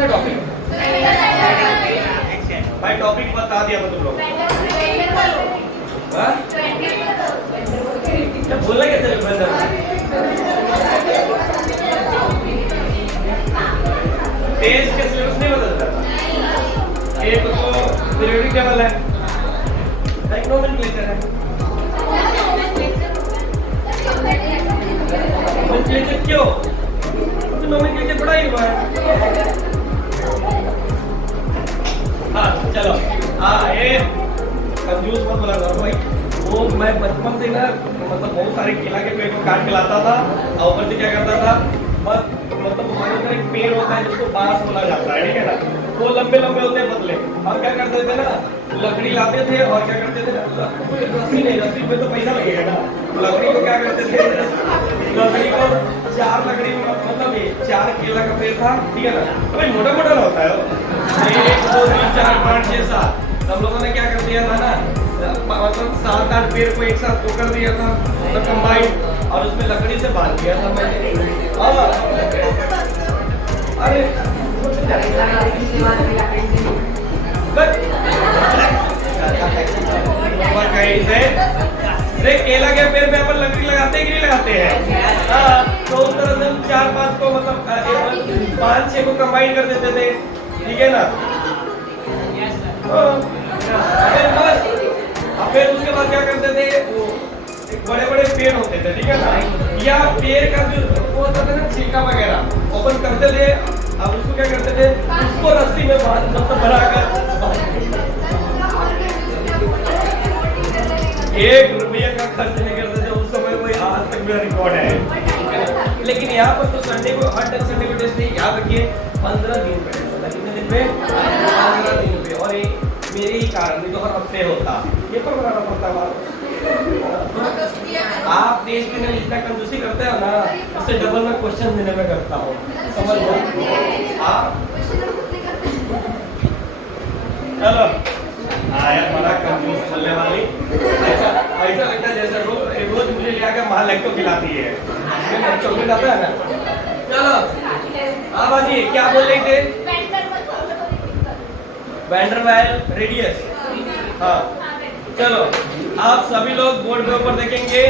सा टॉपिक? भाई टॉपिक बता दिया मैं तुम लोग को। बोला क्या चल टेस्ट के सिलेबस नहीं बदलता। एक तो पीरियोडिक टेबल है, एक नोमेनक्लेचर है। नोमेनक्लेचर क्यों? तो नोमेनक्लेचर पढ़ा ही हुआ है। हाँ चलो, हाँ ये कंजूस मत बोला करो भाई। वो मैं बचपन से ना मतलब बहुत सारे केला के पेड़ को काट के लाता था और ऊपर से क्या करता था, बस मतलब हमारे उधर एक पेड़ होता है जिसको बांस बोला जाता है, ठीक है ना। वो लंबे लंबे होते हैं पतले, और क्या करते थे ना, लकड़ी लाते थे और क्या करते थे ना, रस्सी नहीं, रस्सी पे तो पैसा लगेगा ना, लकड़ी को क्या करते थे, लकड़ी को चार लकड़ी मतलब ये 4 केला का पेड़ था, ठीक है ना। भाई मोटा मोटा होता है 1 2 3 4 5 6 7। हम लोगों ने क्या कर दिया था ना, मतलब 7-8 पेड़ को एक साथ टोकर दिया था, मतलब कंबाइन, और उसमें लकड़ी से बांध दिया था मैंने। अरे अरे केला के पेड़ पे अपन लकड़ी लगाते हैं कि नहीं लगाते हैं? हाँ, तो उस तरह से हम 4-5 को मतलब 5-6 को कंबाइन कर देते थे, ठीक है ना। फिर उसके बाद क्या करते थे, वो बड़े बड़े पेड़ होते थे, ठीक है ना, या पेड़ का जो वो होता था ना छिलका वगैरह ओपन करते थे, अब उसको क्या करते थे, उसको रस्सी में बांध मतलब बनाकर 1 रुपया का खर्च नहीं करते थे उस समय, कोई आज तक मेरा रिकॉर्ड है। लेकिन यहाँ पर तो संडे को, हर संडे को टेस्ट नहीं, याद रखिए 15 दिन पे टेस्ट होता है। कितने दिन पे? 15 दिन पे। और ये मेरे ही कारण नहीं तो हर हफ्ते होता, ये पर बनाना पड़ता है। आप टेस्ट देने में जितना कंजूसी करते हो ना, उससे डबल मैं क्वेश्चन देने में करता हूँ, समझ लो आप। चलो यार बड़ा कंजूस चलने वाली, ऐसा लगता है जैसे रोज मुझे ले आकर महालक्ष्मी खिलाती है, चॉकलेट आता है ना। चलो हाँ बाजी क्या बोल रहे थे? वैंडरवाइल रेडियस। हाँ चलो आप सभी लोग बोर्ड के ऊपर देखेंगे।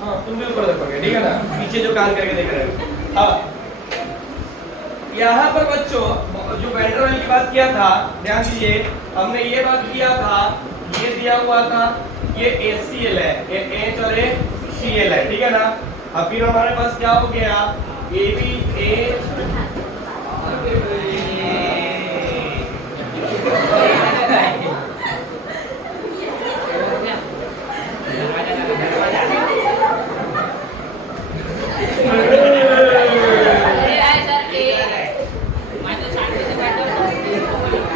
हाँ तुम भी ऊपर देखोगे, ठीक है ना, पीछे जो कान करके देख रहे हैं। हाँ यहाँ पर बच्चों जो वैंडरवाइल की बात किया था, ध्यान दीजिए, हमने ये बात किया था, ये दिया हुआ था, ये HCl है, ये H और ये Cl है, ठीक है ना। अब फिर हमारे पास क्या हो गया,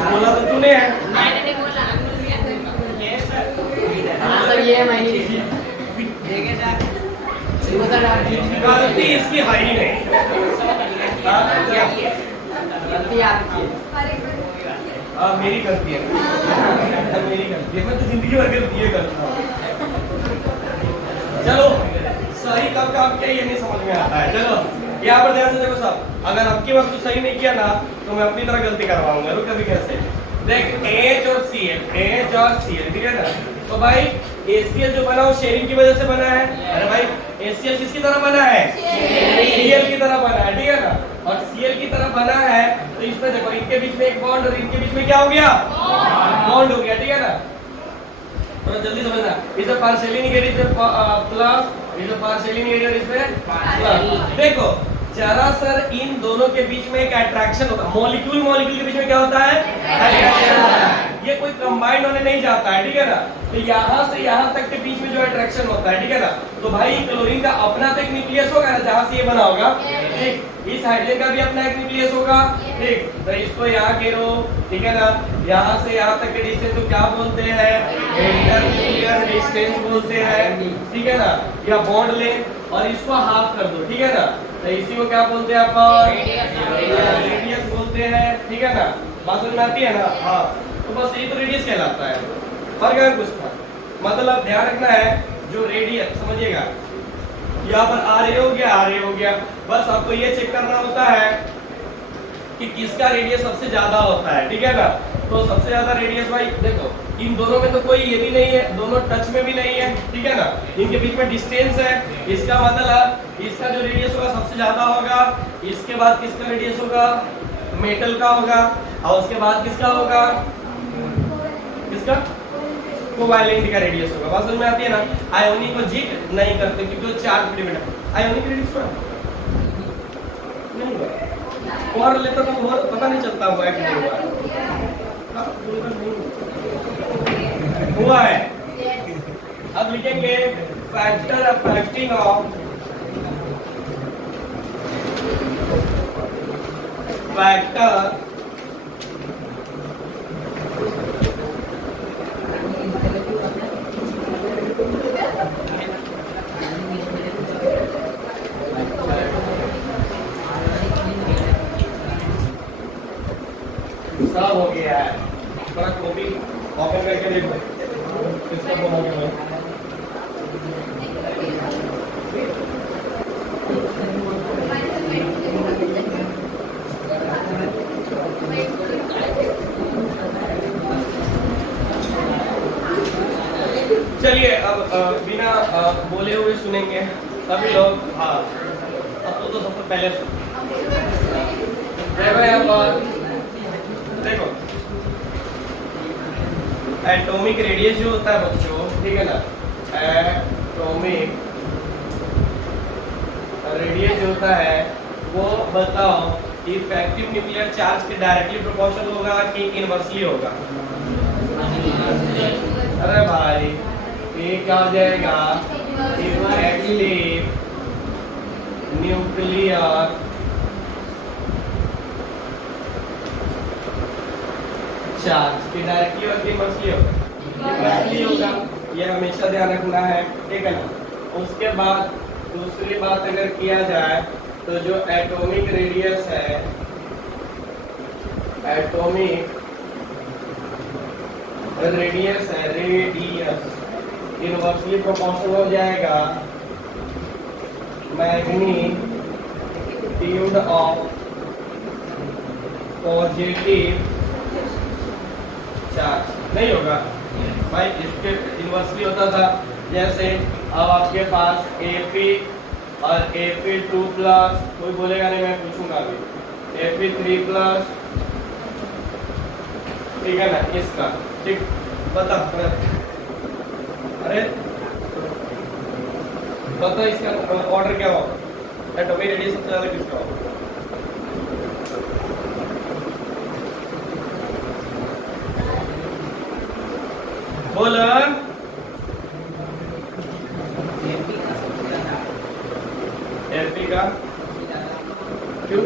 बोला तो तूने है, मैंने नहीं बोला, ये मैंने गलती इसकी है ही नहीं। मेरी गलती है, मेरी गलती है, मैं तो जिंदगी भर गलती करता हूँ। चलो सही कब काम किया ये नहीं समझ में आता है। चलो यहाँ पर ध्यान से देखो सब, अगर आपके वक्त तो सही नहीं किया ना तो मैं अपनी तरह गलती करवाऊंगा। रुक अभी कैसे देख, H और Cl, ठीक है ना। तो भाई HCl जो बना वो शेयरिंग की वजह से बना है। अरे भाई HCl किसकी तरह बना है? Cl की तरह बना है, ठीक है ना। और Cl की तरह बना है तो इसमें देखो, इनके बीच में एक बॉन्ड और इनके बीच में क्या हो गया? बॉन्ड हो गया, ठीक है ना। थोड़ा जल्दी समझना, इसे पार्शियली नेगेटिव से प्लस, इसे पार्शियली नेगेटिव इसमें प्लस। देखो जरा सर इन दोनों के बीच में एक अट्रैक्शन होता है, मॉलिक्यूल मॉलिक्यूल के बीच में क्या होता है? अट्रैक्शन होता है। ये कोई कंबाइंड होने नहीं जाता है, ठीक है ना। तो यहाँ से यहाँ तक के बीच में जो अट्रैक्शन होता है, ठीक है ना, तो भाई क्लोरीन का अपना तो एक न्यूक्लियस होगा ना, जहाँ से ये बना होगा, ठीक। इस हाइड्रोजन का भी अपना एक न्यूक्लियस होगा, ठीक। तो इसको यहाँ घेरो, ठीक है ना। यहाँ से यहाँ तक के डिस्टेंस को क्या बोलते हैं? इंटरन्यूक्लियर डिस्टेंस बोलते हैं, ठीक है ना। या बॉन्ड ले और इसको हाफ कर दो, ठीक है ना। तो इसी को क्या बोलते हैं अपन? रेडियस बोलते हैं, ठीक है ना। बात समझ में आती है ना? हाँ, तो बस यही तो रेडियस कहलाता है। फर्क है कुछ था, मतलब ध्यान रखना है जो रेडियस, समझिएगा यहाँ पर RA हो गया, RA हो गया, बस आपको ये चेक करना होता है कि किसका रेडियस सबसे ज्यादा होता है, ठीक है ना। तो सबसे ज्यादा रेडियस भाई देखो इन दोनों में तो कोई ये भी नहीं है, दोनों टच में भी नहीं है, ठीक है ना, इनके बीच में डिस्टेंस है। इसका मतलब इसका जो रेडियस होगा सबसे ज्यादा होगा, इसके बाद किसका रेडियस होगा, मेटल का होगा, और उसके बाद किसका होगा, किसका, कोवैलेंट का रेडियस होगा। बात समझ में आती है ना। आयोनिक को जीट नहीं करते क्योंकि वो चार्ज एलिमेंट। आयोनिक रेडियस नहीं हुआ और लेता तो और पता नहीं चलता हुआ है कि नहीं हुआ है। अब लिखेंगे फैक्टर अफेक्टिंग ऑफ फैक्टर सब हो गया है। थोड़ा कॉपी ओपन करके देखो किसका हो गया। चलिए अब बिना बोले हुए सुनेंगे सभी लोग। हाँ अब तो सबसे पहले देखो एटॉमिक रेडियस जो होता है बच्चों, ठीक है ना, एटॉमिक रेडियस जो होता है वो बताओ इफेक्टिव न्यूक्लियर चार्ज के डायरेक्टली प्रोपोर्शनल होगा कि इनवर्सली होगा। अरे भाई ये क्या हो जाएगा, इफेक्टिव न्यूक्लियर चार्ज के डायरेक्टली और इनवर्सली होगा, इनवर्सली होगा, ये हमेशा ध्यान रखना है, ठीक है ना। उसके बाद दूसरी बात अगर किया जाए तो जो एटॉमिक रेडियस है, एटॉमिक रेडियस है, रेडियस इनवर्सली प्रोपोर्शनल हो जाएगा मैग्नीट्यूड ऑफ पॉजिटिव चार्ज। नहीं होगा भाई, इसके इनवर्सली होता था। जैसे अब आपके पास Fe और Fe2 प्लस, कोई बोलेगा नहीं, मैं पूछूंगा अभी, Fe3 प्लस, ठीक है ना, इसका ठीक बता। अरे बता इसका ऑर्डर क्या होगा, एटॉमिक रेडियस सबसे ज्यादा किसका होगा। बोला Fe का क्यों,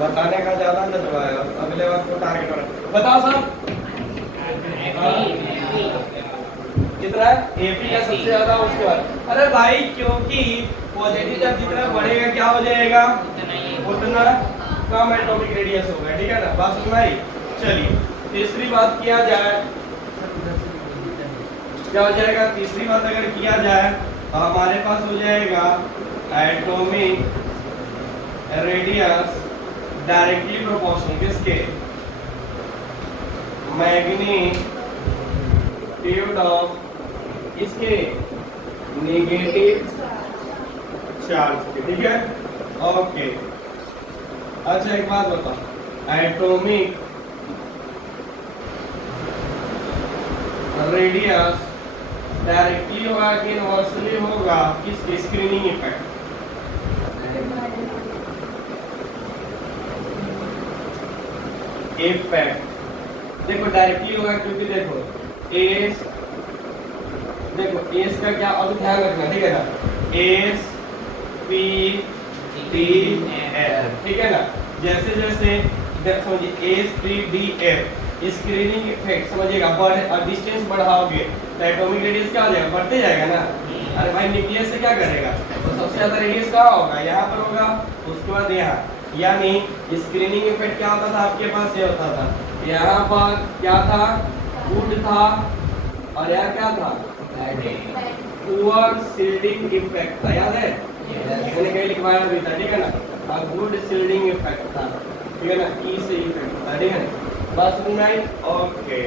बताने का ज्यादा जज्बा है, अगले बार को टारगेट बना। बताओ साहब कितना है, Fe का सबसे ज्यादा, उसके बाद। अरे भाई क्योंकि पॉजिटिव चार्ज जितना बढ़ेगा क्या हो जाएगा, उतना कम एटॉमिक रेडियस होगा, ठीक है ना। बात समझ में आई। चलिए तीसरी बात किया जाए, क्या हो जाएगा, तीसरी बात अगर किया जाए तो हमारे पास हो जाएगा एटॉमिक रेडियस डायरेक्टली प्रोपोर्शनल किसके, मैग्नीट्यूड ऑफ इसके नेगेटिव चार्ज के, ठीक है, ओके। अच्छा एक बात बताओ, एटॉमिक रेडियस डायरेक्टली होगा कि इनवर्सली होगा किसके, स्क्रीनिंग इफेक्ट। इफेक्ट देखो डायरेक्टली होगा क्योंकि देखो एस, देखो एस का क्या, अब ध्यान रखना, ठीक है ना, एस पी टी एफ, ठीक है ना। जैसे जैसे समझिए S P D F screening effect समझिएगा, और डिस्टेंस बढ़ाओगे तो एटॉमिक रेडियस क्या हो जाएगा, बढ़ते जाएगा ना। अरे भाई न्यूक्लियस से क्या करेगा, तो सबसे ज्यादा रेडियस कहाँ होगा, यहाँ पर होगा, उसके बाद यहाँ, यानी स्क्रीनिंग इफेक्ट क्या होता था आपके पास, ये होता था यहाँ पर क्या था, वुड था, और यहाँ क्या था? पुअर शील्डिंग इफेक्ट था, याद है? मैंने कहीं लिखवाया भी था, ठीक है ना? गुड शील्डिंग इफेक्ट था, ठीक है ना? ई से इफेक्ट था, ठीक है ना? बस नाइन। ओके,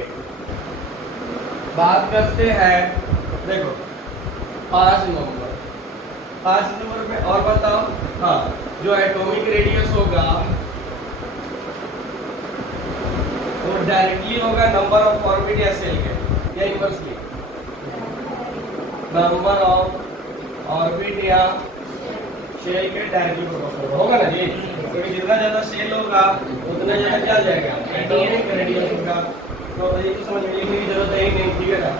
बात करते हैं, देखो 5 नंबर। 5 नंबर में और बताओ। हाँ, जो एटॉमिक रेडियस होगा वो डायरेक्टली होगा नंबर ऑफ ऑर्बिट या सेल के, या इनवर्सली नंबर ऑफ ऑर्बिट या शेल के डायरेक्टली प्रोपोर्शनल होगा ना जी? क्योंकि जितना ज्यादा शेल होगा उतना ज्यादा क्या जाएगा? एटॉमिक रेडियस होगा। तो ये तो समझ में लिखने की जरूरत है ही नहीं, ठीक है ना?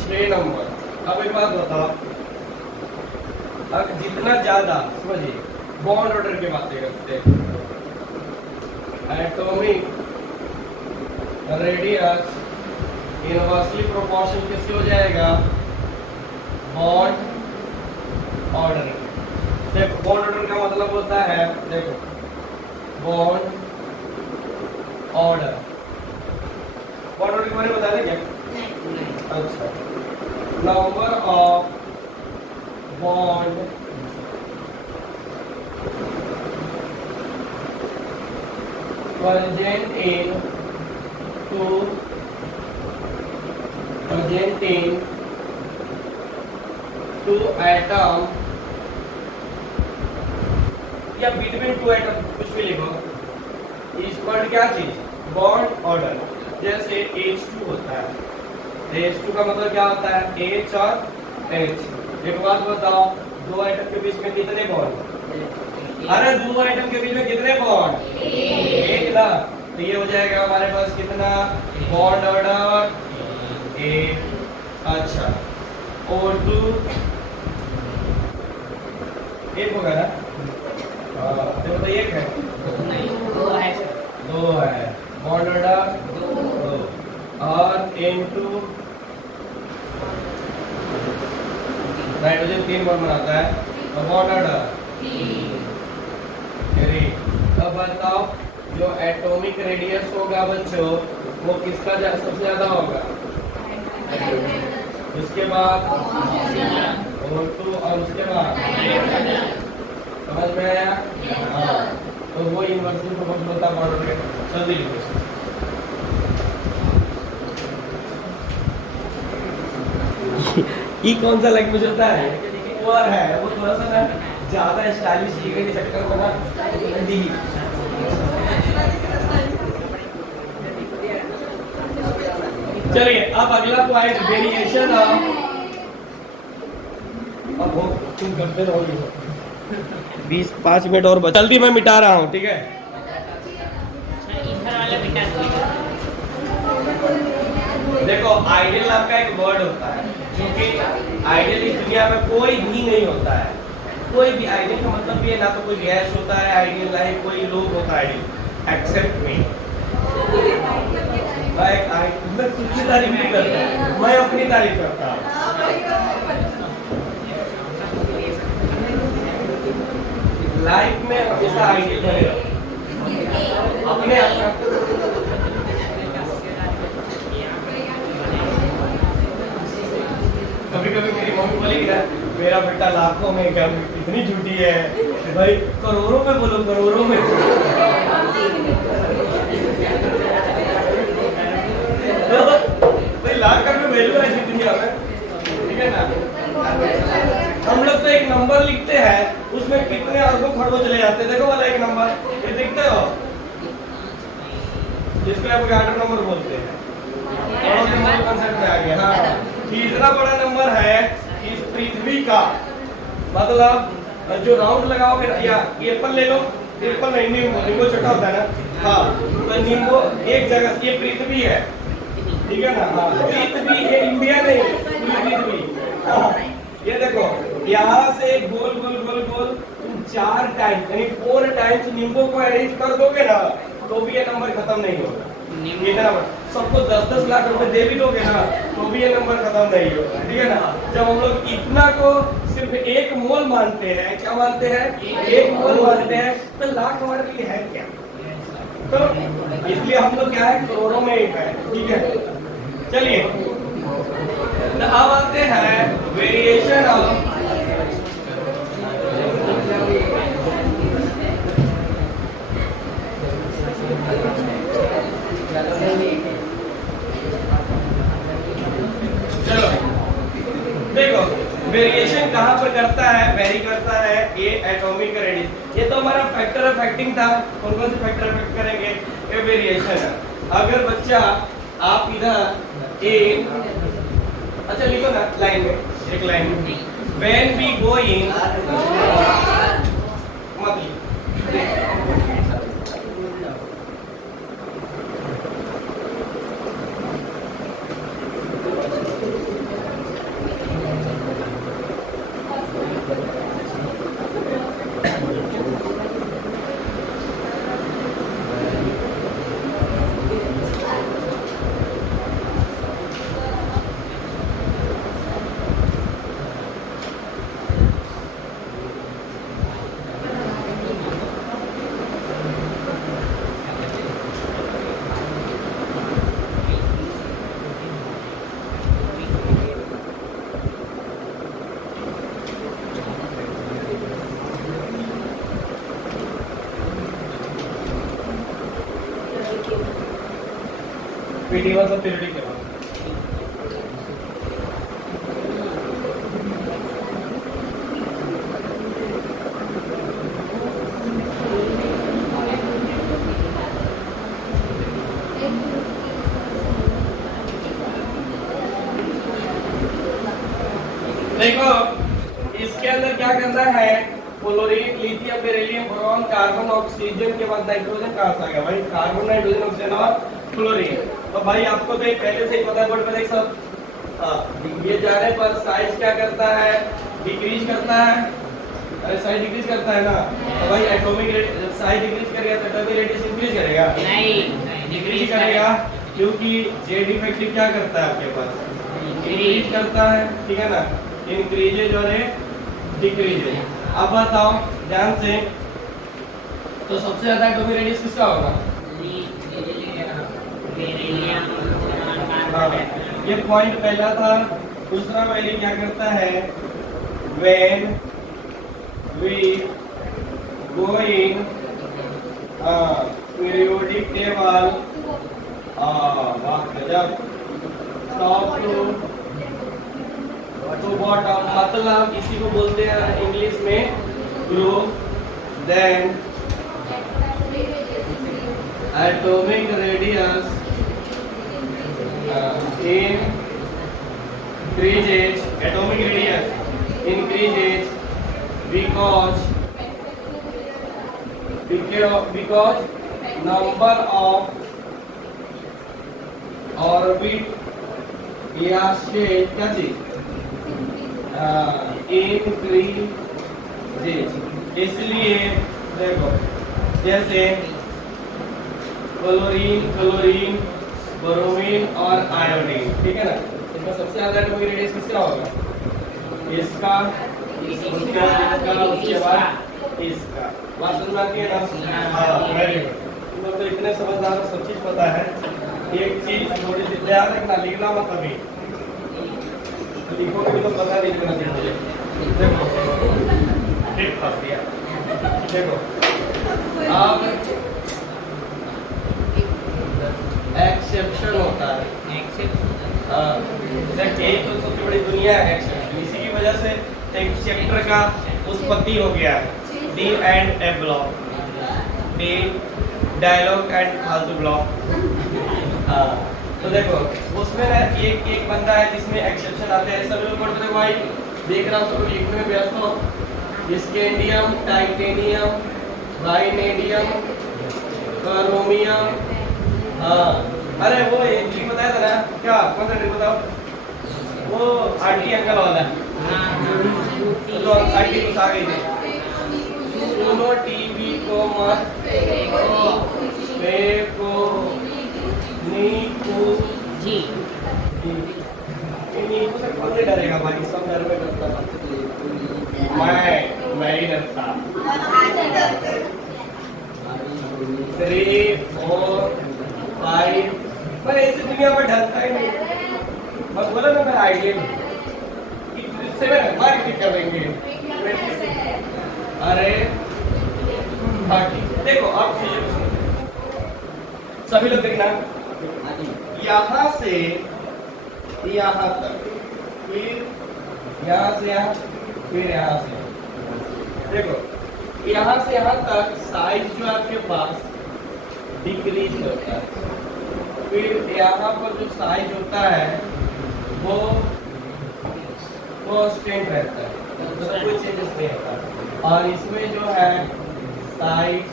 6 नंबर। अब एक बात बताओ, अब जितना ज्यादा समझिए बॉन्ड ऑर्डर की बातें करते हैं, एटॉमिक रेडियस इनवर्सली प्रोपोर्शनल किससे हो जाएगा? Bond order. देखो बॉन्ड ऑर्डर का मतलब होता है, देखो बॉन्ड ऑर्डर, बॉन्ड ऑर्डर के बारे में बता दें क्या? अच्छा, number of bond present in two atom या बिटवीन 2 एटम, कुछ भी लिखो, इस पर क्या चीज? Bond order. जैसे H2 होता है, H2 का मतलब क्या होता है? H और H। एक बात बताओ, 2 एटम के बीच में कितने बॉन्ड? अरे 2 एटम के बीच में कितने बॉन्ड? एक ना। तो ये हो जाएगा हमारे पास कितना? बॉन्ड ऑर्डर एक। अच्छा, O2 एक होगा ना? देखो तो एक है, दो है, बॉन्ड ऑर्डर 2। और N2 नाइट्रोजन 3 बॉन्ड बनाता है, तो बॉन्ड ऑर्डर 3। अब बताओ, जो एटॉमिक रेडियस होगा बच्चों, वो किसका सबसे ज्यादा होगा? उसके बाद O2 और उसके बाद, समझ में आया? हाँ, तो वो इनवर्सली प्रोपोर्शनल होता है बॉन्ड ऑर्डर के। जल्दी लिखो। ये कौन सा लैंग्वेज होता है? पुअर है वो, थोड़ा सा ना ज्यादा स्टाइलिश लिखने के चक्कर में ना हिंदी। चलिए अब अगला पॉइंट, वेरिएशन ऑफ। अब वो तुम करते रहोगे 20-5 मिनट और बचा, जल्दी मैं मिटा रहा हूँ, ठीक है? देखो आइडियल नाम का एक वर्ड होता है, जो कि आइडियल इस दुनिया में कोई भी नहीं होता है। कोई भी आइडियल का मतलब भी है ना, तो कोई गैस होता है आइडियल, ना ही कोई लोग होता है आइडियल, एक्सेप्ट मी। मैं खुद की तारीफ नहीं करता, मैं अपनी तारीफ करता हूँ। लाइफ में हमेशा आइडियल बने रहो अपने आप। कभी कभी मेरी मम्मी बोलेगी ना, मेरा बेटा लाखों में, क्या इतनी झूठी है भाई, करोड़ों में बोलो, करोड़ों में। भाई लाख का भी वैल्यू है इस दुनिया में, ठीक है ना? हम लोग तो एक नंबर लिखते हैं, उसमें कितने अरबों खरबों चले जाते हैं। देखो वाला एक नंबर, ये देखते हो, जिसको आप गार्डन नंबर बोलते हैं, कंसेप्ट में आ गया। हाँ, तीसरा बड़ा नंबर है इस पृथ्वी का, मतलब जो राउंड लगाओगे, या एप्पल ले लो, एप्पल नहीं, नींबू छोटा होता है ना, हाँ, तो नींबू एक जगह, ये पृथ्वी है, ठीक है ना? हाँ, पृथ्वी, ये इंडिया नहीं, पूरी पृथ्वी। हाँ, ये देखो, यहाँ से गोल गोल गोल गोल तुम 4 टाइम यानी 4 टाइम्स नींबू को अरेंज कर दोगे ना, तो भी ये नंबर खत्म नहीं होगा। सबको 10-10 लाख रुपए दे भी दोगे ना, तो भी ये नंबर खत्म नहीं होगा, ठीक है ना? जब हम लोग इतना को सिर्फ 1 मोल मानते हैं, क्या मानते हैं? 1 मोल मानते हैं, तो लाख हमारे लिए है क्या? तो इसलिए हम लोग क्या है, करोड़ों में एक है, ठीक है? चलिए तो अब आते हैं वेरिएशन ऑफ चलो देखो वेरिएशन कहाँ पर करता है, वेरी करता है ये एटॉमिक रेडियस। ये तो हमारा फैक्टर अफेक्टिंग था, कौन कौन से फैक्टर अफेक्ट करेंगे, ये वेरिएशन है। अगर बच्चा आप इधर ए अच्छा लिखो ना लाइन में, एक लाइन में व्हेन वी गो इन मत पीडी वाला पीरियडिक है। देखो इसके अंदर क्या करना है, fluorine, lithium, beryllium, boron, carbon, oxygen के बाद नाइट्रोजन कहाँ से आ गया भाई, कार्बन, नाइट्रोजन, ऑक्सीजन और फ्लोरीन। तो भाई आपको तो पहले से ही पता है बोर्ड पे देख सब। ये जाने पर साइज क्या करता है, डिक्रीज करता है, अरे साइज डिक्रीज करता है ना, तो भाई एटॉमिक साइज डिक्रीज करेगा तो एटॉमिक रेडियस इंक्रीज करेगा, नहीं डिक्रीज करेगा, क्योंकि जेड इफेक्टिव क्या करता है आपके पास, इंक्रीज करता है, ठीक है ना, इंक्रीजेज और डिक्रीजेज। अब बताओ ध्यान से, तो सबसे ज्यादा एटॉमिक रेडियस किसका होगा, ये पॉइंट पहला था। दूसरा वैल्यू क्या करता है, when we go in periodic table, वाह गजब, टॉप टू बॉटम, मतलब इसी को बोलते हैं इंग्लिश में group, then atomic radius increases, atomic radius increases because number of orbit या स्टेट क्या चीज increases। इसलिए देखो जैसे क्लोरीन, ब्रोमीन और आयोडीन, ठीक है ना, इसका सबसे ज्यादा एटॉमिक रेडियस किसका होगा, इसका, उसके बाद इसका। बात समझ में आती है ना, हाँ वेरी गुड, तो इतने समझदार हो, सब चीज पता है। एक चीज थोड़ी सी ध्यान रखना, लिखना मत अभी, लिखोगे भी तो पता नहीं लगना चाहिए। देखो ठीक फंस गया, देखो अब एक्सेप्शन होता है, यही तो सबसे बड़ी दुनिया है एक्सेप्शन, इसी की वजह से एक चैप्टर का उत्पत्ति हो गया है, D and A block, D dialogue and फालतू ब्लॉक। तो देखो उसमें एक बंदा है जिसमें एक्सेप्शन आते हैं, सभी लोग पढ़ते हैं भाई, देख रहा हूँ सब लोग लिखने में व्यस्त हो, स्कैंडियम, टाइटेनियम, वाइनेडियम, क्रोमियम, अरे वो ट्रिक बताया था ना, क्या कौन सा ट्रिक बताओ, वो आरटी अंकल वाला, तो आरटी कुछ आ गई थी, सुनो टीवी को मत फेंको, नीकू जी, नीकू से कौन से डरेगा भाई, सब डर में डरता, मैं ही डरता। 3 4 5 पर ऐसी दुनिया में डरता ही नहीं। मैं बोला ना मैं आइडियल इससे में मार्केट कर देंगे। अरे हाँ ठीक है, देखो आप चीजें को समझो। सभी लोग देखना, यहाँ से यहाँ तक, फिर यहाँ से यहाँ, फिर यहाँ से। देखो यहाँ से यहाँ तक साइज जो आपके पास डिक्रीज होता है, फिर यहाँ पर जो साइज होता है वो कांस्टेंट रहता है, मतलब कोई चेंजेस नहीं होता। और इसमें जो है साइज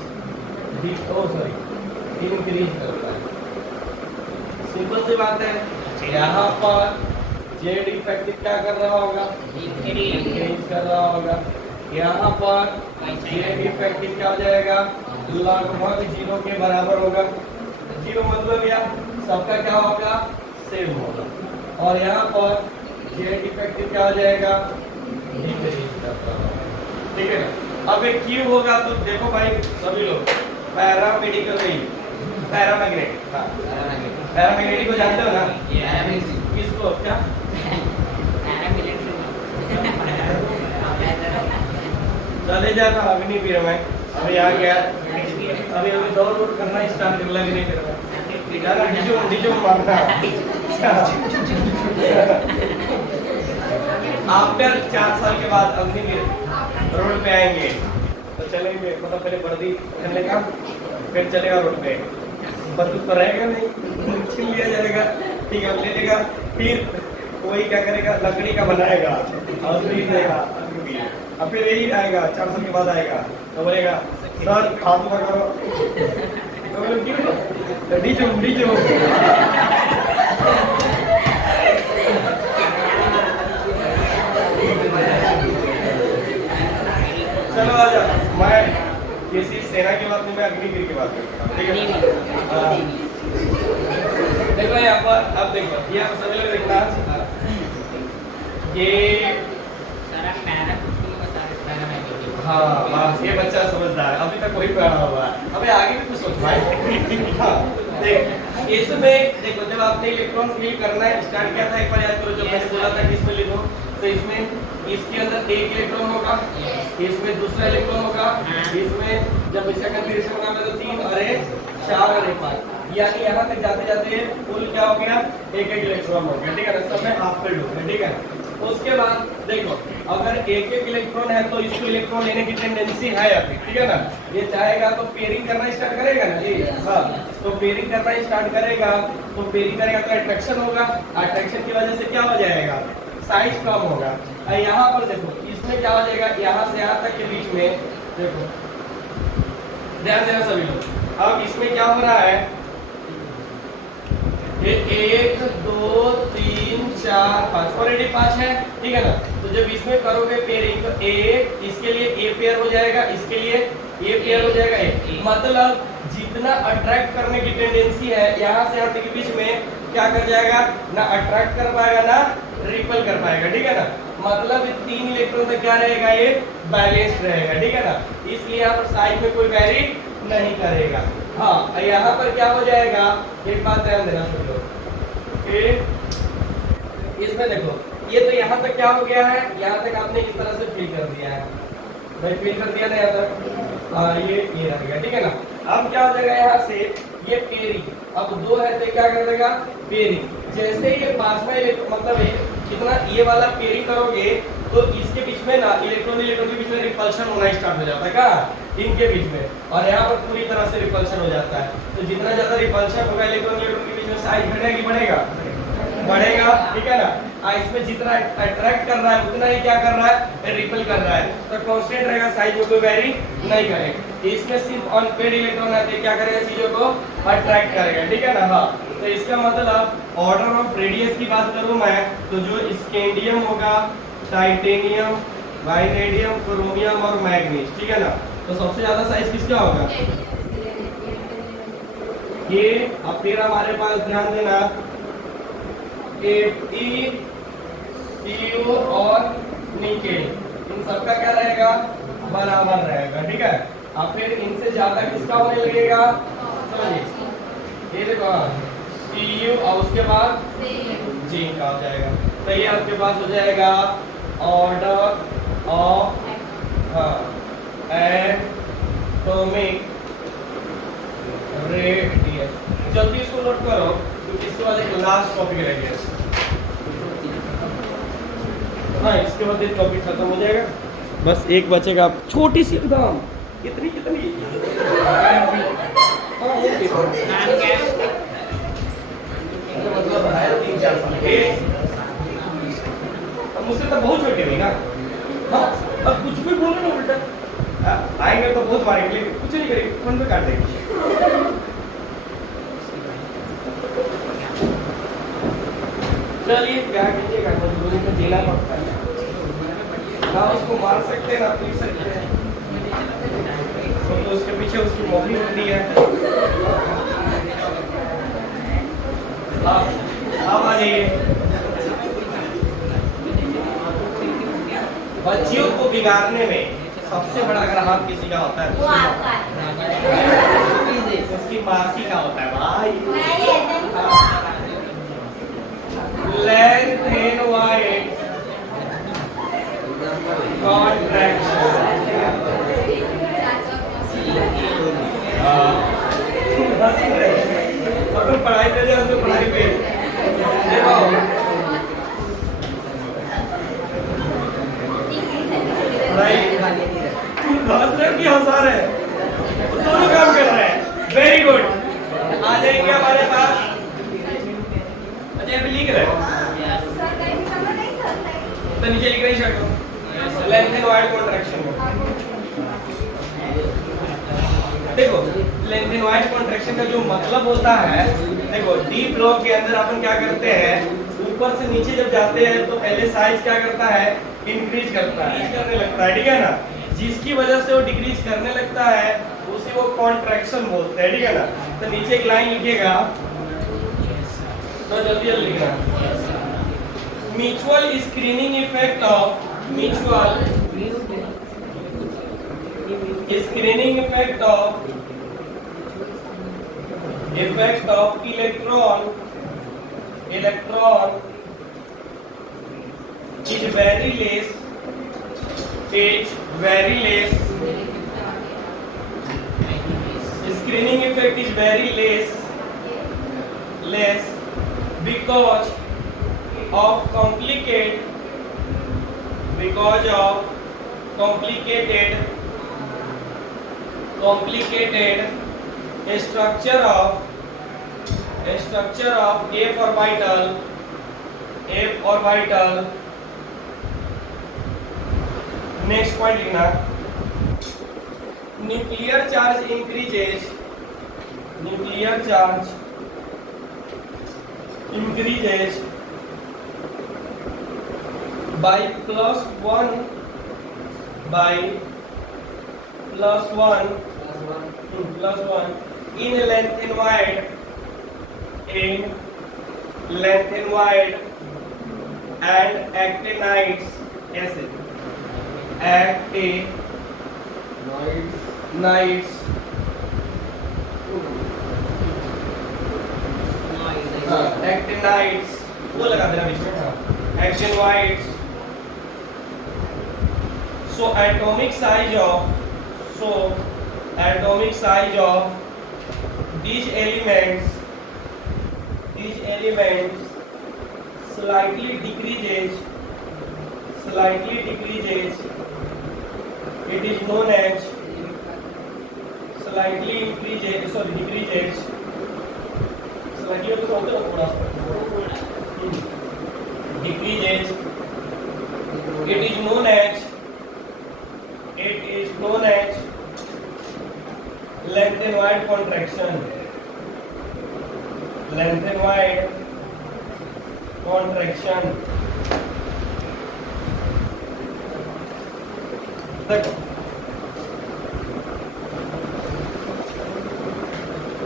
इंक्रीज करता है। सिंपल सी बात है, यहाँ पर जेड इफेक्टिव क्या कर रहा होगा, इंक्रीज कर रहा होगा। यहाँ पर जेड इफेक्टिव क्या हो जाएगा, लगभग 0 के बराबर होगा। 0 मतलब या सबका क्या होगा, सेम होगा। और यहाँ पर जेड इफेक्टिव क्या हो जाएगा, डिक्रीज करता होगा। ठीक है ना। अब एक क्यू होगा तो देखो भाई सभी लोग पैरामेडिकल नहीं, पैरामैग्नेट, हाँ पैरामैग्नेटिक को जानते हो ना, किसको क्या चले जाना अग्निवीर में। अभी आ गया, अभी दौड़ करना स्टार्ट कर लगे नहीं कर डीजो मारना। आफ्टर 4 साल के बाद अग्निवीर रोड पे आएंगे तो चलेंगे, मतलब पहले वर्दी करने का, फिर चलेगा रोड पे, बंदूक तो रहेगा नहीं, छीन लिया जाएगा, ठीक है ले लेगा, फिर वही क्या करेगा, लकड़ी का बनाएगा और फिर देगा। अब फिर यही आएगा 4 साल के बाद आएगा तो बोलेगा सर हाथ ऊपर करो, तो बोले क्यों, डीजो चलो आ जा। मैं किसी सेना की बात नहीं, मैं अग्निवीर की बात करता हूँ, ठीक है। देखो यहाँ पर, अब देखो ये आप सभी लोग देखना, ये हाँ बस ये बच्चा समझदार है, अभी तक वही पढ़ा हुआ है, अबे आगे भी कुछ सोच भाई। हाँ देख इसमें देखो, जब आपने इलेक्ट्रॉन फिल करना है स्टार्ट किया था, एक बार याद करो जब मैंने बोला था कि इसमें लिखो, तो इसमें इसके अंदर एक इलेक्ट्रॉन होगा, इसमें दूसरा इलेक्ट्रॉन होगा, इसमें जब इसका कंफिगरेशन होगा तो 3 और 1 4 और 1 5, यानी यहाँ तक जाते जाते कुल क्या हो गया, एक इलेक्ट्रॉन हो गया। ठीक है ना, सब में हाफ फील्ड हो गया। ठीक है, उसके बाद देखो अगर एक इलेक्ट्रॉन है तो इसको इलेक्ट्रॉन लेने की टेंडेंसी है अभी, ठीक है ना। ये चाहेगा तो पेयरिंग करना स्टार्ट करेगा ना जी, हाँ तो पेयरिंग करना स्टार्ट करेगा, तो पेयरिंग करेगा तो अट्रैक्शन होगा, अट्रैक्शन की वजह से क्या हो जाएगा, साइज कम होगा। और यहाँ पर देखो इसमें क्या हो जाएगा, यहाँ से यहाँ तक के बीच में देखो, ध्यान देना सभी लोग। अब इसमें क्या हो रहा है, ये 1 2 3 4 5 ऑलरेडी 5 है, ठीक है ना। तो जब इसमें करोगे पेयरिंग तो एक इसके लिए ए पेयर हो जाएगा, इसके लिए ए पेयर हो जाएगा ए। मतलब जितना अट्रैक्ट करने की टेंडेंसी है यहाँ से यहाँ तक के बीच में क्या कर जाएगा, ना अट्रैक्ट कर पाएगा ना रिपल कर पाएगा। ठीक है ना, मतलब 3 इलेक्ट्रॉन तक क्या रहेगा, ये बैलेंस रहेगा। ठीक है ना, इसलिए यहाँ पर साइज में कोई वैरी नहीं करेगा। हाँ यहाँ पर क्या हो जाएगा, एक बात ध्यान देना सब लोग, इसमें देखो ये तो यहाँ तक क्या हो गया है, यहाँ तक आपने इस तरह से फिल कर दिया है भाई, फिल कर दिया ना यहाँ तक, हाँ ये रहेगा। ठीक है ना, अब क्या हो जाएगा यहाँ से ये पेयरिंग, अब 2 है तो क्या कर देगा पेयरिंग। जैसे ये 5वां मतलब कितना ये वाला पेयरिंग करोगे तो इसके बीच में ना इलेक्ट्रॉन के बीच में रिपल्शन होना स्टार्ट हो जाता है, क्या इनके बीच में, और यहाँ पर पूरी तरह से रिपल्शन हो जाता है। तो जितना ज्यादा रिपल्शन होगा इलेक्ट्रॉन के बीच में साइज घटेगी बढ़ेगा, ठीक है ना। इसमें जितना अट्रैक्ट कर रहा है उतना ही क्या कर रहा है, रिपल कर रहा है, तो कांस्टेंट रहेगा, साइज में कोई वेरी नहीं करेगा। इसमें सिर्फ अनपेड इलेक्ट्रॉन है तो क्या करेगा, चीजों को अट्रैक्ट करेगा। ठीक है ना, हाँ तो इसका मतलब ऑर्डर ऑफ रेडियस की बात करूं मैं तो जो स्कैंडियम होगा, टाइटेनियम, वाइनेडियम, क्रोमियम और मैग्नीज, ठीक है ना, तो सबसे ज्यादा साइज किसका होगा, ये। अब फिर हमारे पास ध्यान देना Fe, CO और निकेल, इन सबका क्या रहेगा, बराबर रहेगा। ठीक है, अब फिर इनसे ज्यादा किसका होने लगेगा, समझिए ये देखो Cu और उसके बाद जी का हो जाएगा। तो ये आपके पास हो जाएगा ऑर्डर ऑफ एटॉमिक रेडियस। जल्दी इसको नोट करो क्योंकि इसके बाद एक लास्ट टॉपिक रह गया। हाँ, इसके बाद एक टॉपिक खत्म हो जाएगा, बस एक बचेगा छोटी सी एग्जाम। कितनी कितनी हाँ, मतलब है 3-4 साल के। अब मुझसे तो बहुत छोटे हुई ना। हाँ, अब कुछ भी बोलो ना उल्टा आएंगे तो बहुत मारेंगे, लेकिन कुछ नहीं करेंगे, फोन पे काट देंगे। चलिए क्या कीजिएगा, मजबूरी में जीना पड़ता है ना। उसको मार सकते हैं ना पीट सकते हैं, तो उसके पीछे उसकी मौली होती है। आप आ जाइए। बच्चियों को बिगाड़ने में सबसे बड़ा अगर हाथ किसी का होता है तो उसकी मासी का होता है भाई। Lanthanide contraction. अपन पढ़ाई पे जाए तो पढ़ाई पे की हंसा रहे दोनों काम कर रहे हैं। वेरी गुड, आ जाएंगे हमारे पास। अच्छा अभी लिख रहे तो नीचे लिख रही शक्ल लेंथ एंड वाइड कॉन्ट्रैक्शन। देखो लेंथ एंड वाइड कॉन्ट्रैक्शन का जो मतलब होता है, देखो डी ब्लॉक के अंदर अपन क्या करते हैं, ऊपर से नीचे जब जाते हैं तो पहले साइज क्या करता है, इंक्रीज करता है, करने लगता है, ठीक है ना। जिसकी वजह से वो डिक्रीज करने लगता है उसे वो कॉन्ट्रैक्शन बोलते हैं, ठीक है ना। तो नीचे एक लाइन लिखिएगा, तो जल्दी जल्दी लिखना। Mutual screening effect of electron is very less screening effect is very less because of complicated structure of f orbital। Next point लिखना, nuclear charge increases by +1 in length and wide and actinides acid। actinides वो लगा देना बीच में। actinides। so atomic size of these elements slightly decreases, it is known as decreases, slightly तो थोड़ा decreases, it is known as length and wide contraction।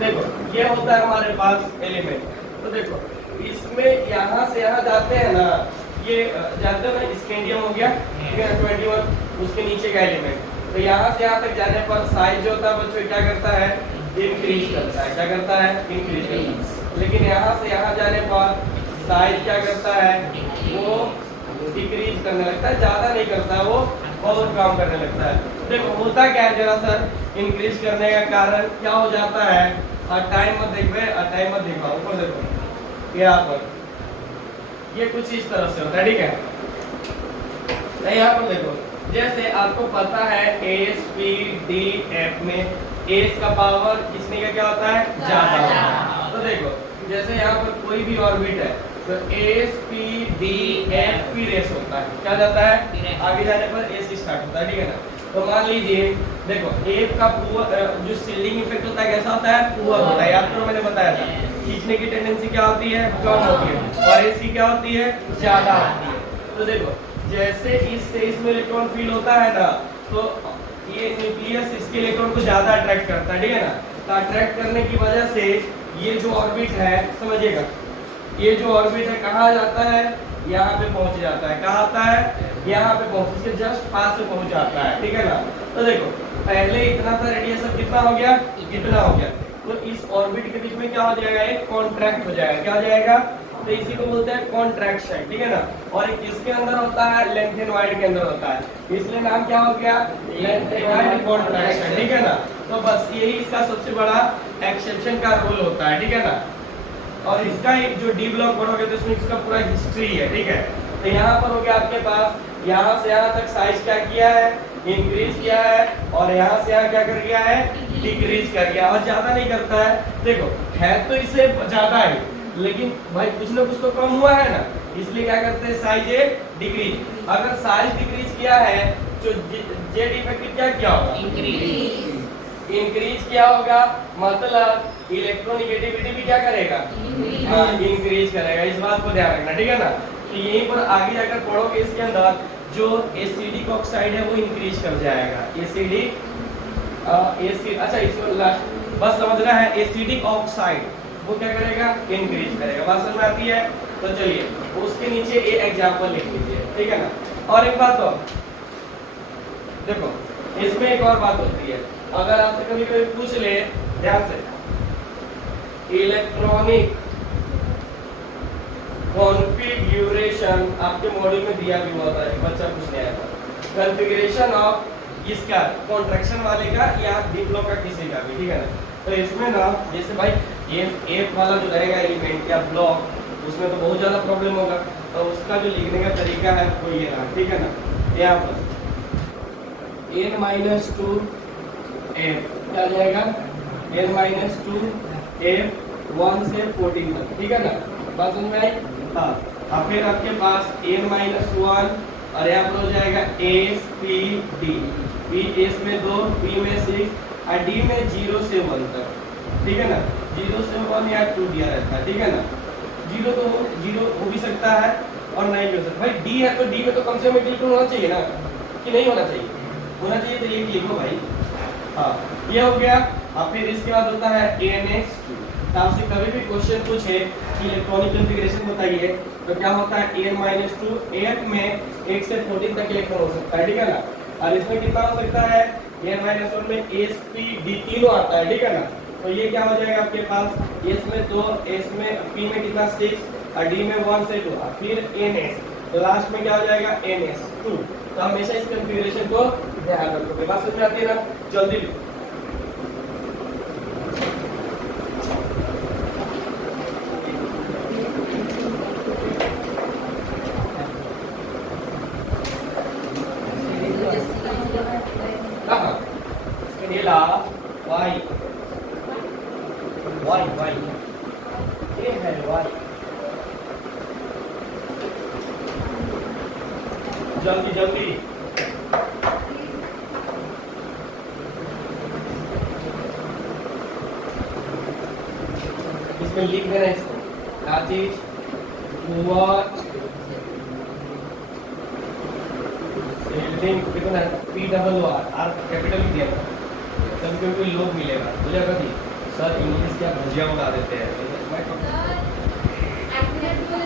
देखो ये होता है हमारे पास एलिमेंट। तो देखो इसमें यहाँ से यहाँ जाते हैं ना, ये जाते हैं ना, स्कैंडियम हो गया, ठीक है 21, उसके नीचे का एलिमेंट। तो यहाँ से यहाँ तक जाने पर साइज जो होता है बच्चों क्या करता है, इंक्रीज करता है। क्या करता है, इंक्रीज करता है। लेकिन यहाँ से यहाँ जाने पर साइज क्या करता है, वो डिक्रीज करने लगता है, ज्यादा नहीं करता है, वो बहुत कम करने लगता है। देखो होता क्या है, जरा सर इंक्रीज करने का कारण क्या हो जाता है, और टाइम मत देखो, टाइम मत देखो, ऊपर देखो यहाँ पर, ये कुछ इस तरह से होता है, ठीक है। तो यहाँ पर देखो, जैसे आपको पता है एस पी डी एफ में एस का पावर किसने का क्या होता है, ज्यादा होता है। तो देखो जैसे यहाँ पर कोई भी ऑर्बिट है तो S P D F P रेस होता है, क्या जाता है, आगे जाने पर एस स्टार्ट होता है, ठीक है ना। तो मान लीजिए देखो एफ का जो शील्डिंग इफेक्ट होता है कैसा होता है, पुअर होता है, आपको मैंने बताया था, खींचने की टेंडेंसी क्या होती है, कम होती है, और एस की क्या होती है, ज्यादा होती है। तो देखो जैसे इससे इसमें इलेक्ट्रॉन फील होता है ना, तो ये न्यूक्लियस इसके इलेक्ट्रॉन को ज्यादा अट्रैक्ट करता है, ठीक है ना। तो अट्रैक्ट करने की वजह से ये जो ऑर्बिट है, समझिएगा, ये जो ऑर्बिट है कहाँ जाता है, यहाँ पे पहुंच जाता है, कहाँ आता है, यहाँ पे पहुंच, इसके जस्ट पास से पहुंच जाता है, ठीक है ना। तो देखो पहले इतना था रेडिएशन, कितना हो गया, इतना हो गया, तो इस ऑर्बिट के बीच में क्या हो जाएगा, एक कॉन्ट्रैक्ट हो जाएगा, क्या हो जाएगा, तो इसी को बोलते हैं कॉन्ट्रैक्शन, ठीक है ना। और इसके अंदर होता है लेंथेनॉइड के अंदर होता है, इसलिए नाम क्या हो गया, लेंथेनॉइड कॉन्ट्रैक्शन, ठीक है ना। तो बस यही इसका सबसे बड़ा एक्सेप्शन का रोल होता है, ठीक है ना। और इसका एक जो डी ब्लॉक पढ़ोगे तो इसमें इसका पूरा हिस्ट्री है, ठीक है। तो यहाँ पर हो गया आपके पास, यहाँ से यहाँ तक साइज क्या किया है, इंक्रीज किया है, और यहाँ से यहाँ क्या कर गया है, डिक्रीज कर गया, और ज्यादा नहीं करता है। देखो है तो इससे ज्यादा है, लेकिन भाई कुछ ना कुछ तो कम हुआ है ना, इसलिए क्या करते हैं, साइज डिक्रीज। अगर साइज डिक्रीज किया है तो जेड इफेक्टिव क्या किया होगा, इंक्रीज किया होगा, मतलब इलेक्ट्रोनिगेटिविटी भी क्या करेगा, इंक्रीज करेगा, इस बात को ध्यान रखना, ठीक है ना। तो यहीं पर आगे जाकर पढ़ोगे इसके अंदर जो एसिडिक ऑक्साइड है वो इंक्रीज कर जाएगा, एसिडिक अच्छा इसको लास्ट बस समझना है, एसिडिक ऑक्साइड वो क्या करेगा, इंक्रीज करेगा, बात समझ में आती है। तो चलिए उसके नीचे ये एग्जांपल लिख लीजिए, ठीक है ना। और एक बात और देखो, इसमें एक और बात होती है, अगर आपसे कभी कोई पूछ ले ध्यान से, इलेक्ट्रॉनिक कॉन्फ़िगरेशन आपके मॉड्यूल में दिया भी हुआ था, एक बच्चा पूछने आया था, कॉन्फ़िगरेशन ऑफ इसका कॉन्ट्रैक्शन वाले का या डी ब्लॉक का किसी का भी, ठीक है ना। तो इसमें ना जैसे भाई एफ वाला जो रहेगा एलिमेंट या ब्लॉक, उसमें तो बहुत ज्यादा प्रॉब्लम होगा, तो उसका जो लिखने का तरीका है वो ये रहा, ठीक है ना। यहाँ पर n-2 f क्या जाएगा, n-2 f 1 से 14 तक, ठीक है ना, बात समझ में आई। हाँ, अब फिर आपके पास n-1 और यहाँ पर हो जाएगा S P D, P S में 2, पी में 6 और डी में 0 से 1 तक, ठीक है ना। 0 से 1 या 2 दिया रहता है, ठीक है ना। 0 तो 0 हो भी सकता है और नहीं भी हो सकता। भाई डी है तो डी में तो कम से कम इलेक्ट्रॉन होना चाहिए ना, कि नहीं होना चाहिए, होना चाहिए, तो ये लिखो भाई। हाँ ये हो गया। अब फिर इसके बाद होता है NH2। तो आपसे कभी भी क्वेश्चन पूछे कि इलेक्ट्रॉनिक कॉन्फ़िगरेशन बताइए, तो क्या होता है N-2 F में 1 से 14 तक इलेक्ट्रॉन हो सकता है, ठीक है ना। और इसमें कितना हो सकता है, N-1 में sp_d तीनों आता है, ठीक है ना। तो ये क्या हो जाएगा आपके पास, s में 2, s में p में कितना 6 और d में 1 से 2 और फिर ns, तो लास्ट में क्या हो जाएगा NS2। तो हमेशा इस कॉन्फ़िगरेशन को ध्यान रखोगे, बात समझ में आती है ना। जल्दी लिखो, y ये है y, जल्दी जल्दी इसमें लिख देना इसको, क्या चीज, कितना P-R कैपिटल दिया था, तब क्योंकि लोग मिलेगा, बोलेगा कि सर इंग्लिश क्या भजिया उड़ा देते हैं।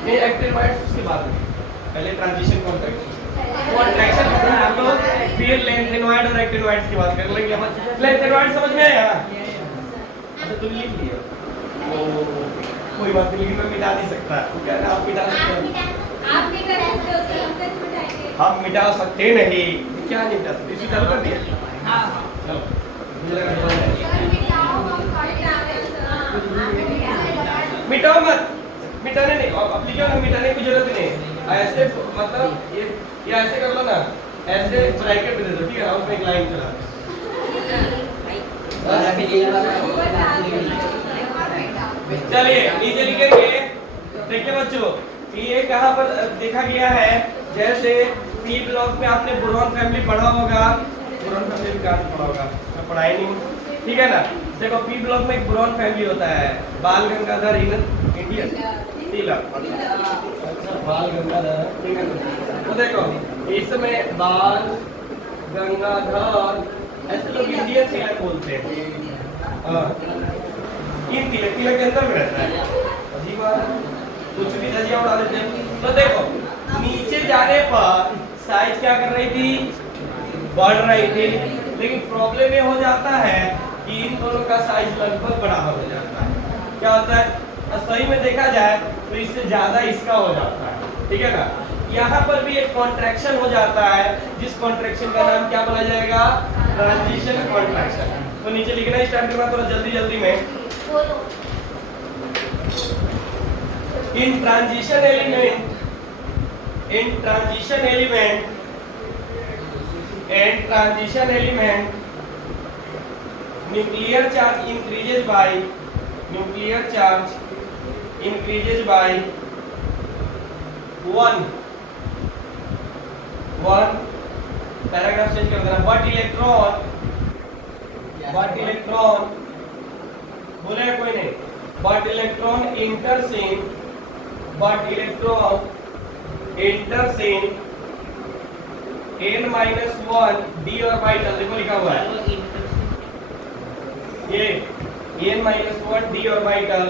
ये एक्टिवाइड्स उसके बाद में, पहले ट्रांजिशन कॉन्ट्रैक्शन हम लोग, फिर लेंथेनॉइड और एक्टिनॉइड्स की बात कर लेंगे। लेंथेनॉइड समझ में आया, अच्छा तुम लिख लिया। कोई बात नहीं, लेकिन मैं मिटा नहीं सकता। तो क्या है, आप मिटा सकते हो? आप नहीं कर सकते हो सर, हम कैसे मिटाएंगे? हम मिटा सकते नहीं। क्या नहीं मिटा सकते? इसी चालू कर दिया। चलो मुझे लगा मिटाओ। सर मिटाओ, हम मिटा रहे हैं सर। आपने मिटाया। मिटाओ मत, मिटाने नहीं, अब लिखो ना, मिटाने की जरूरत ही नहीं। ऐसे मतलब ये ऐसे कर लो ना, ऐसे ब्रैकेट दे दो, ठीक है ना, उसमें एक लाइन चला। चलिए नीचे लिखेंगे। देखिए बच्चों, ये कहाँ पर देखा गया है, जैसे पी ब्लॉक में आपने बोरॉन फैमिली पढ़ा होगा। बोरॉन फैमिली कहाँ से पढ़ा होगा, मैं पढ़ाई नहीं, ठीक है ना। देखो पी ब्लॉक में एक बोरॉन फैमिली होता है, बाल गंगाधर इंडियन तिलक। अच्छा बाल गंगाधर, ठीक है। तो देखो इसमें बाल गंगाधर ऐसे लोग इंडियन तिलक बोलते हैं। इन तिलक के अंदर में रहता है। अजीब बात है, कुछ भी तजिया उड़ा देते हैं। तो देखो नीचे जाने पर साइज क्या कर रही थी, बढ़ रही थी, लेकिन प्रॉब्लम ये हो जाता है कि इन दोनों का साइज लगभग बराबर हो जाता है। क्या होता है, सही में देखा जाए तो इससे ज्यादा इसका हो जाता है, ठीक है ना। यहाँ पर भी एक कॉन्ट्रैक्शन हो जाता है, जिस कॉन्ट्रैक्शन का नाम क्या बोला जाएगा, ट्रांजिशन कॉन्ट्रैक्शन। तो नीचे लिखना स्टार्ट करना थोड़ा जल्दी जल्दी में। In transition element, nuclear charge increases by 1 paragraph change कर देना। but electron बोलेगा कोई नहीं, but electron enters in n-1 d orbital, देखो लिखा हुआ है ये n-1 d orbital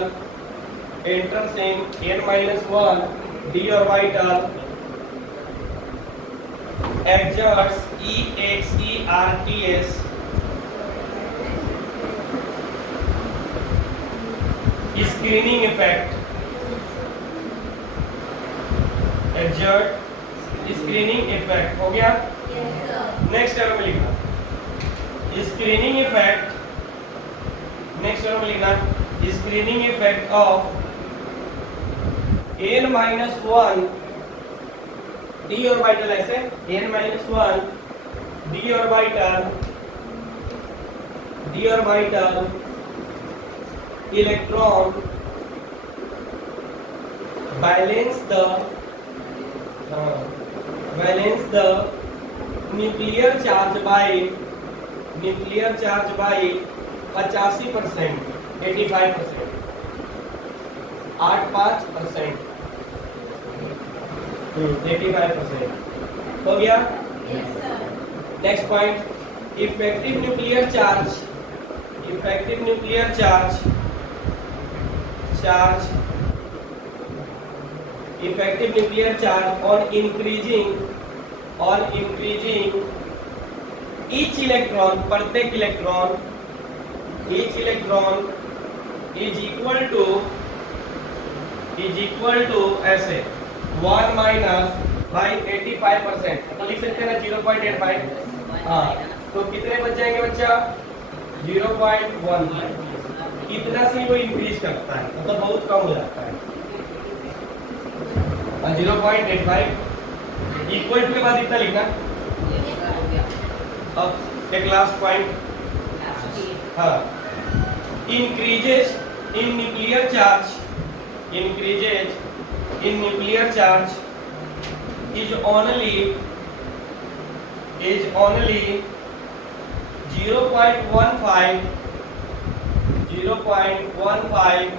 enters in n-1 d orbital exerts EXERTS screening effect, exert screening effect. हो गया, नेक्स्ट टर्म में लिखना स्क्रीनिंग इफेक्ट, नेक्स्ट टर्म में लिखना screening effect of n-1 d orbital, ऐसे n-1 d orbital electron balance the nuclear charge by 85%, 85%, 85% हो गया। Next point effective nuclear charge effective nuclear charge on increasing each electron, प्रत्येक electron is equal to ऐसे 1 minus by 85%, तो लिख सकते हैं ना 0.85। हाँ तो कितने बच जाएंगे बच्चा, 0.1। इतना से वो इंक्रीज करता है, मतलब बहुत कम हो जाता है। 0.85 इक्वल टू के बाद इतना लिखना। अब एक लास्ट पॉइंट, हाँ increases in nuclear charge is only 0.15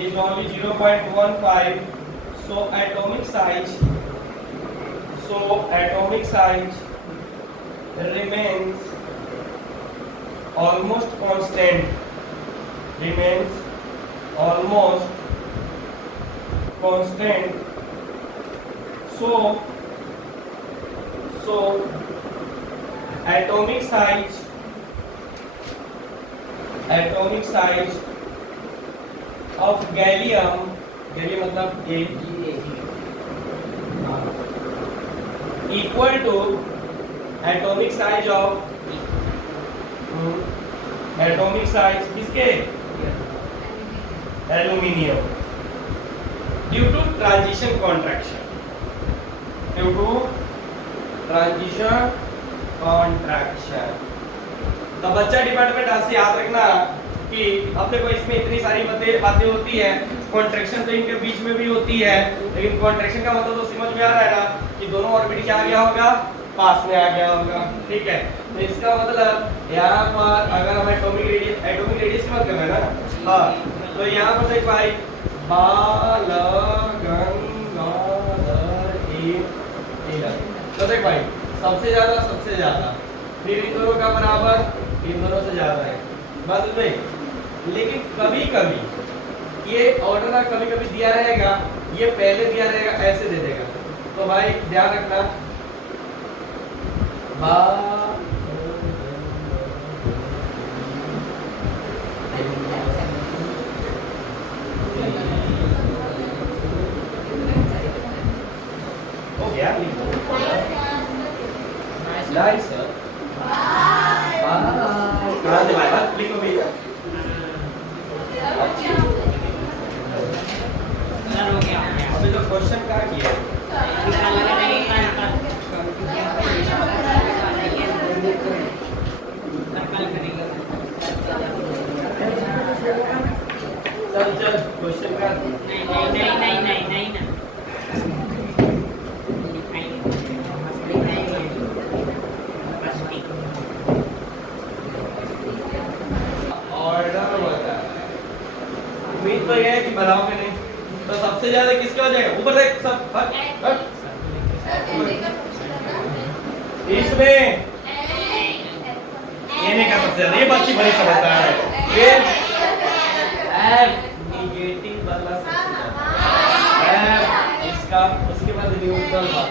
is only 0.15, so atomic size remains almost constant, so atomic size of gallium, gallium मतलब ये equal to atomic size of, atomic size किसके, aluminium, due to transition contraction, due to transition contraction. तो बच्चा department आज से याद रखना कि अपने को इसमें इतनी सारी बातें होती है, कॉन्ट्रैक्शन तो इनके बीच में भी होती है, लेकिन कॉन्ट्रैक्शन का मतलब तो समझ में आ रहा है ना कि दोनों ऑर्बिट क्या आ गया होगा, पास में आ गया होगा, ठीक है। तो इसका मतलब यहाँ पर अगर हम एटॉमिक रेडियस की बात कर रहे हैं ना, हाँ, तो यहाँ पर देख भाई बाल गंगाधर तो देख भाई सबसे ज्यादा फिर इन दोनों का बराबर, इन दोनों से ज्यादा है बस में। लेकिन कभी कभी ये ऑर्डर ना कभी कभी दिया रहेगा, ये पहले दिया रहेगा, ऐसे दे देगा। तो भाई ध्यान रखना हो गया लाइक सर कहाँ से भाई बात लिखो भैया। अभी तो क्वेश्चन क्या किया चल क्वेश्चन का नहीं ना ऑर्डर होता है, उम्मीद तो ये है कि बनाओगे नहीं। तो सबसे ज्यादा किसका हो जाएगा, ऊपर देख सब हट इसमें ये नहीं कर सकते, ये बच्ची बड़ी समझता है। ये एफ नेगेटिव वाला एफ इसका, उसके बाद न्यूट्रल हो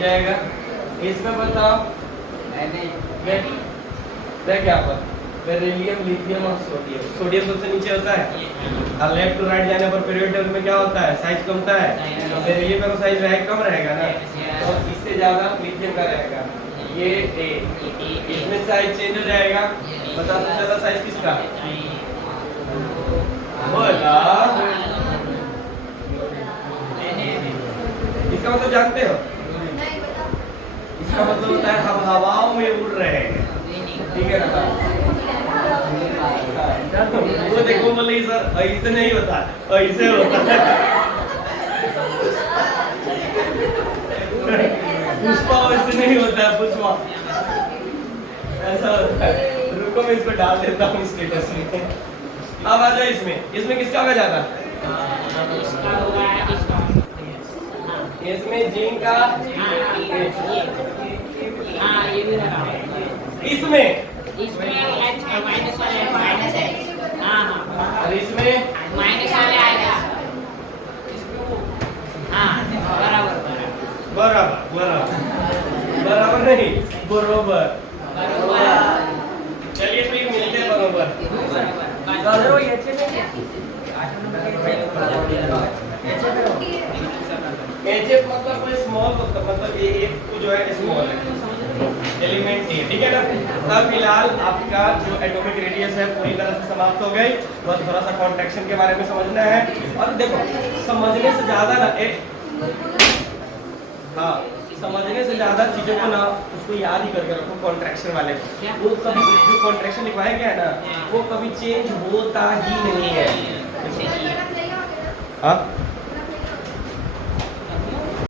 जाएगा। इसमें बताओ देख यहाँ पर बेरिलियम, लिथियम और सोडियम। सोडियम सबसे नीचे होता है और लेफ्ट टू राइट जाने पर पीरियोडिक टेबल में क्या होता है, साइज कम होता है। तो बेरिलियम का साइज कम रहेगा ना, तो इससे ज्यादा लिथियम का रहेगा। ये ए, इसमें साइज चेंज हो जाएगा। बता सबसे ज्यादा साइज किसका, बोला इसका मतलब जानते हो, इसका मतलब होता है हम हवाओं में उड़ रहे हैं, ठीक है ना। वो देखो बोले सर ऐसे नहीं होता, ऐसे होता है। पुष्पा वैसे नहीं होता है, पुष्पा ऐसा होता है। रुको मैं इसको डाल देता हूँ स्टेटस में। अब आ जाए इसमें किसका होगा ज्यादा, इसमें जिंक का, इसमें और इसमें बराबर नहीं बरोबर। चलिए फिर मिलते हैं बरोबर। एचएफ मतलब कोई स्मॉल मतलब ये एक को जो है स्मॉल है एलिमेंट है, ठीक है ना। तब फिलहाल आपका जो एटॉमिक रेडियस है पूरी तरह से समाप्त हो गई। बस थोड़ा सा कॉन्ट्रैक्शन के बारे में समझना है। और देखो समझने से ज्यादा ना हाँ समझने से ज्यादा चीजों को ना उसको याद ही करके रखो। कॉन्ट्रैक्शन वाले वो कभी जो कॉन्ट्रैक्शन लिखवाया गया है ना वो कभी चेंज होता ही नहीं है। हाँ